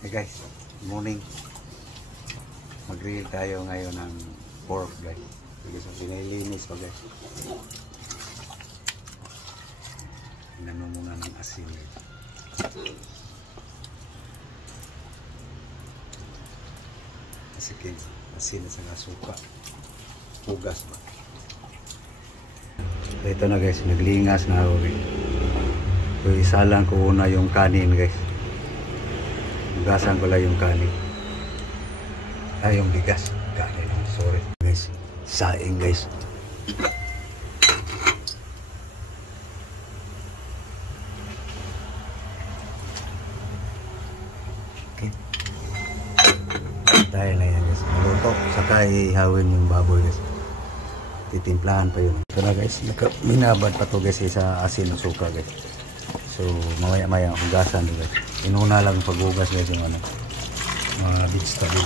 Hey guys, morning. Mag-grill tayo ngayon ng pork guys. So pinilinis ko guys. Inano muna ng asin guys. Asin at saka suka. Pugas ba? Ito na guys, naglingas na ako guys. So isa lang ko una yung kanin guys. Hugasan ko lang yung kanin. Ay, yung bigas. Kanin. Sorry. Guys, saing guys. Okay. Dahil na yan guys. Maluto. Saka ihawin yung baboy guys. Titimplahan pa yun. Ito na guys. Minabad pa to guys sa asin ng suka guys. So, mamaya-maya hugasan nyo guys. Inuna lang paghugas guys yung ano, mga vegetable.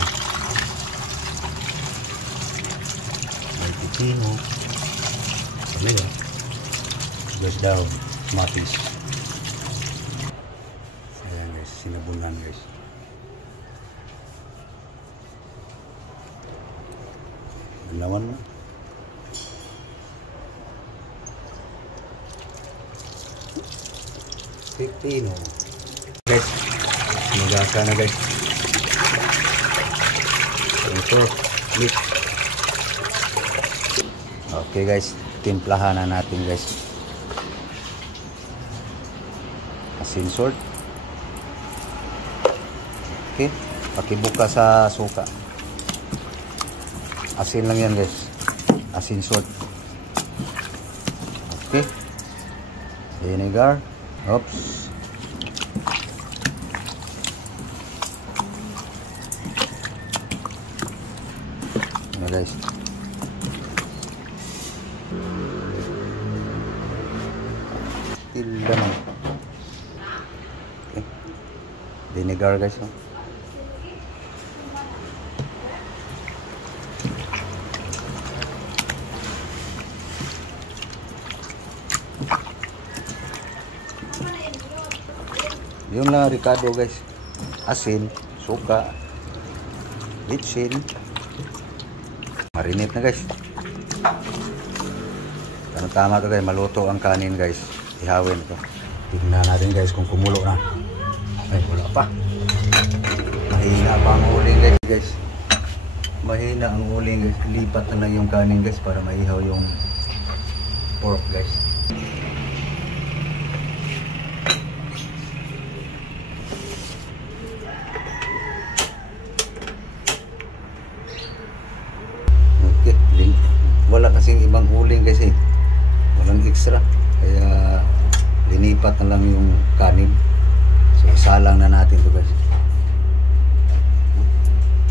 May pipino. Ano yun? Guys daw, matis. Ayan guys, sinabunan guys. Ganawan mo. Pipino. Guys, magasa na guys. Ito, meat. Okay guys, timplahan na natin guys. Asin salt. Okay, pakibuka sa suka. Asin lang yan guys. Asin salt. Okay. Vinegar. Oops. Nah guys. Tilda na. Okay. Vinegar guys. Oh. Yun lang Ricardo guys. Asin, suka, bitsin. Marinate na guys. Tama to guys, maluto ang kanin guys. Ihawin ito. Tignan natin guys kung kumulo na. Ay, wala pa. Mahina pa ang uling guys. Mahina ang uling guys. Lipat na lang yung kanin guys para maihaw yung pork guys. Wala kasing ibang uling kasi walang extra, kaya linipat na lang yung kanin. So isalang na natin to guys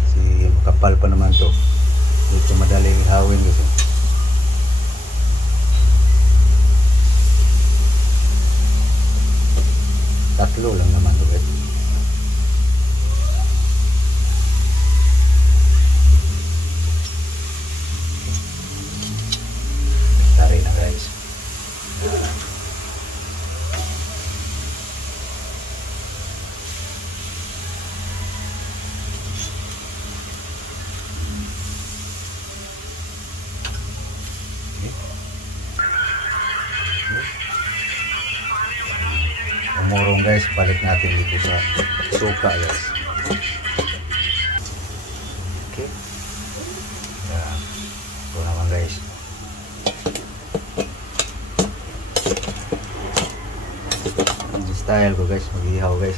kasi makapal pa naman to, ito madaling ihawin kasi. Tatlo lang naman to guys. Umurong guys, balik natin dito sa suka guys. Okay. Yan. Ito naman guys. Ang style ko guys, mag-ihaw guys.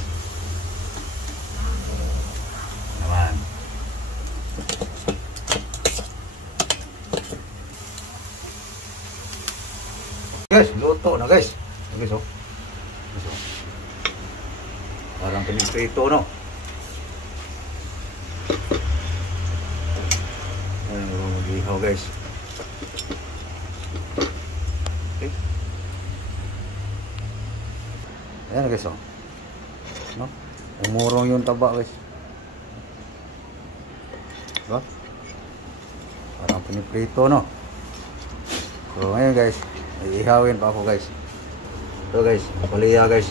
Naman. Guys, luto na guys. Okay, so. Parang piniprito, no? Ayan, mag-ihaw guys. Okay. Ayan guys, oh. No? Umurong yung taba guys. Diba? Parang piniprito, no? So ngayon guys, ihawin pa ako guys. Ito guys, paliya guys.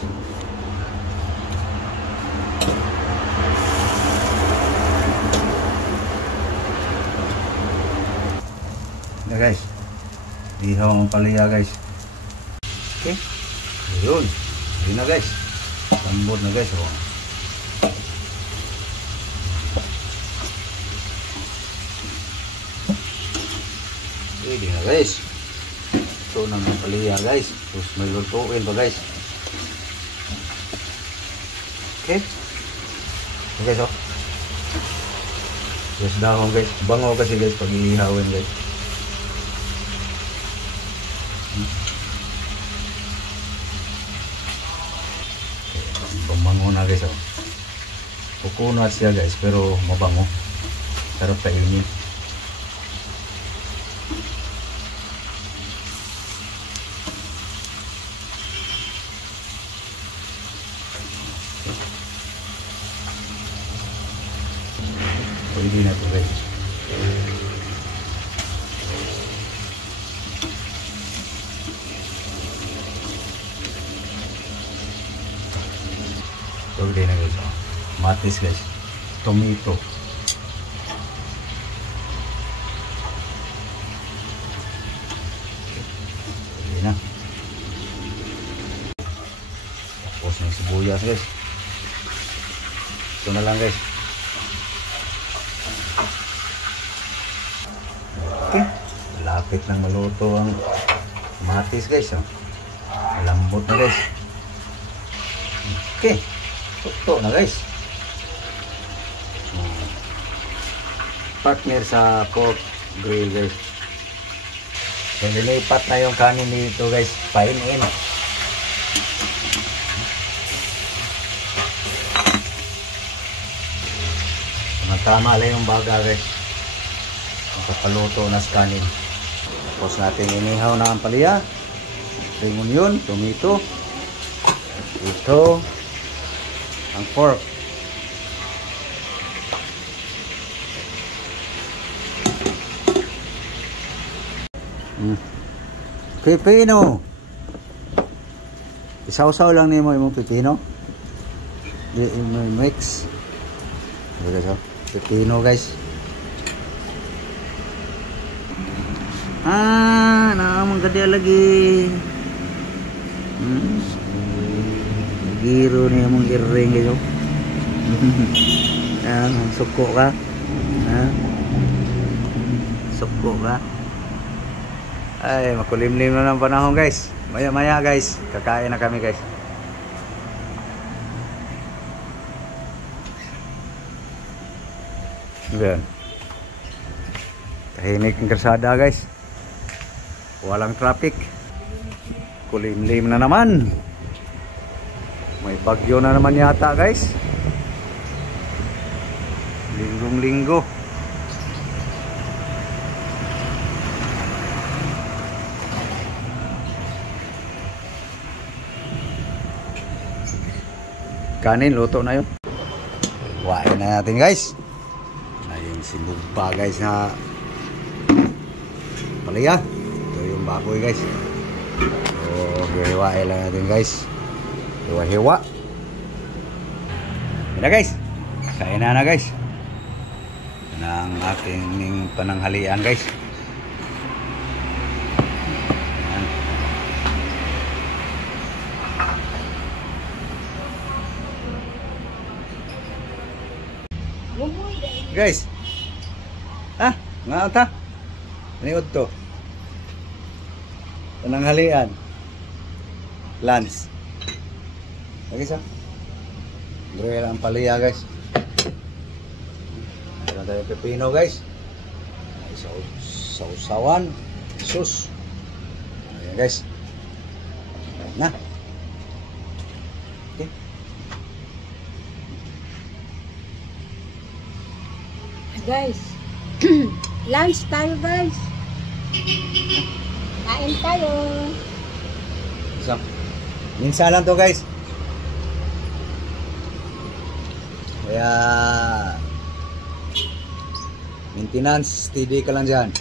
na guys. Ihaw ang palaya guys. Okay. Ayun. Ayun na guys. Lambot na guys. Oh. Pwede na guys. Ito na ang palaya guys. Tapos may lutuin pa guys. Okay. Okay guys oh. Yes dahon guys. Bango kasi guys pag ihawin guys. Bango na guys oh. Coconut siya guys pero mabango. Sarap kainin. Pwede na ito guys. Pwede na guys. Matis guys. Tomato. Pwede na. Tapos ng sibuyas guys. Ito na lang guys. Okay. Malapit nang maluto ang matis guys. Oh. Malambot na guys. Okay. Tuto na guys. Partner sa pork grill guys. So nilipat na yung kanin dito guys. Painin. Tama lang yung baga guys. Papaluto na sa kanin. Tapos natin inihaw na ang palaya. Spring onion, tomato. Ito ang pork. Pipino. Isaw-saw lang nimo imong pipino. Mix. Pipino guys. Naman kadya lagi. Giro niya mong giring kayo. Suko ka. Suko ka. Ay, makulimlim na ng panahon guys. Maya-maya guys, kakain na kami guys. Ayan. Tahimik ang kalsada guys. Walang traffic. Kulimlim na naman. May bagyo na naman yata guys. Linggong-linggo. Kanin, luto na yun. Kuhain na natin guys. Ayun si Bugpa guys na palaya. Ito yung baboy guys. So, hiwain lang natin guys. Hiwa-hiwa. Yan guys. Kain na guys. Yan ang aking pananghalian guys. Guys. Nga ta. Ano to? Pananghalian. Lunch. Okay sa. Grill ang palaya guys. Meron tayo pepino guys. Sausawan. Sus. Ayan guys. Na. Okay. Guys, lunch tayo guys. Kain tayo. So, minsan lang to guys. Kaya maintenance, steady ka lang dyan.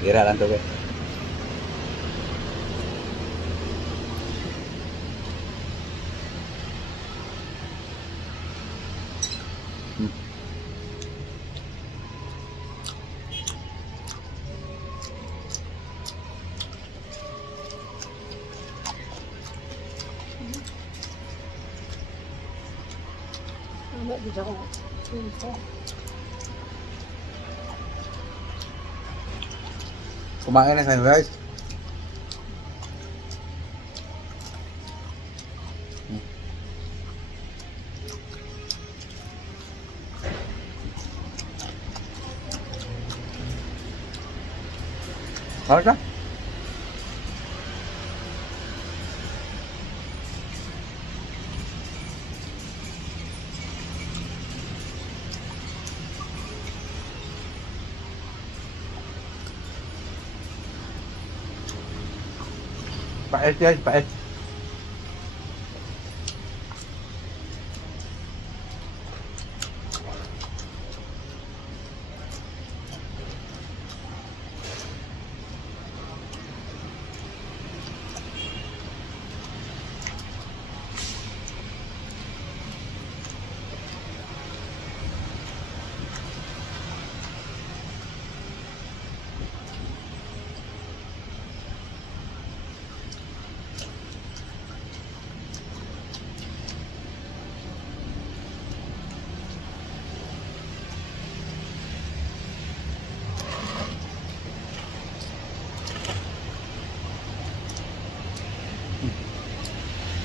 Bira lang to guys. Wala, di ako. Kumain na kayo guys. Sao đó? Pait guys, pait.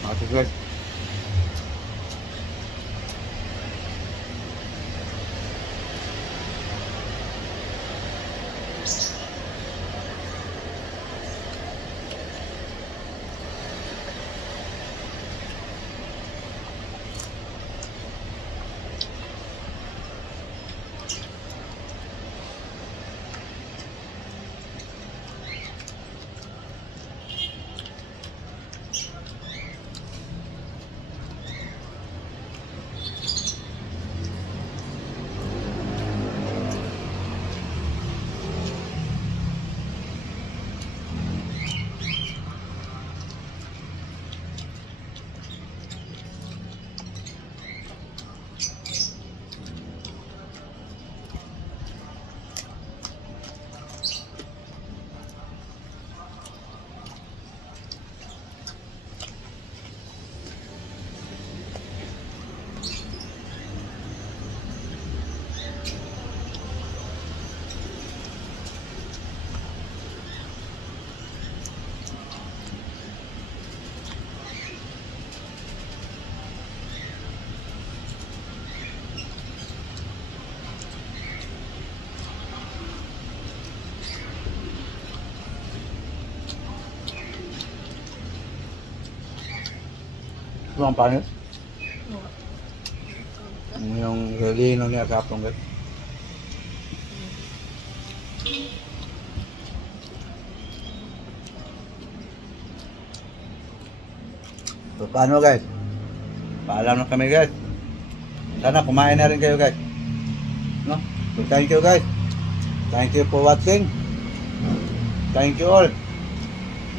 Oke guys. Ito ang panis? Yung helino niya kapong guys. So paano guys? Paalam na kami guys. Sana kumain na rin kayo guys. No? So thank you guys. Thank you for watching. Thank you all.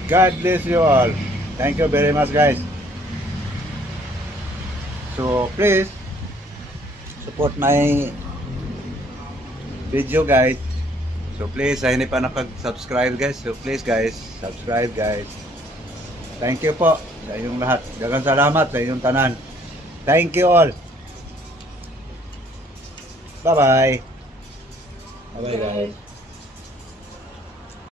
God bless you all. Thank you very much guys. So please support my video guys. So please, ay hindi pa nakag-subscribe guys. So please guys, subscribe guys. Thank you po sa inyong lahat. Daghang salamat sa inyong tanan. Thank you all. Bye bye. Bye bye guys.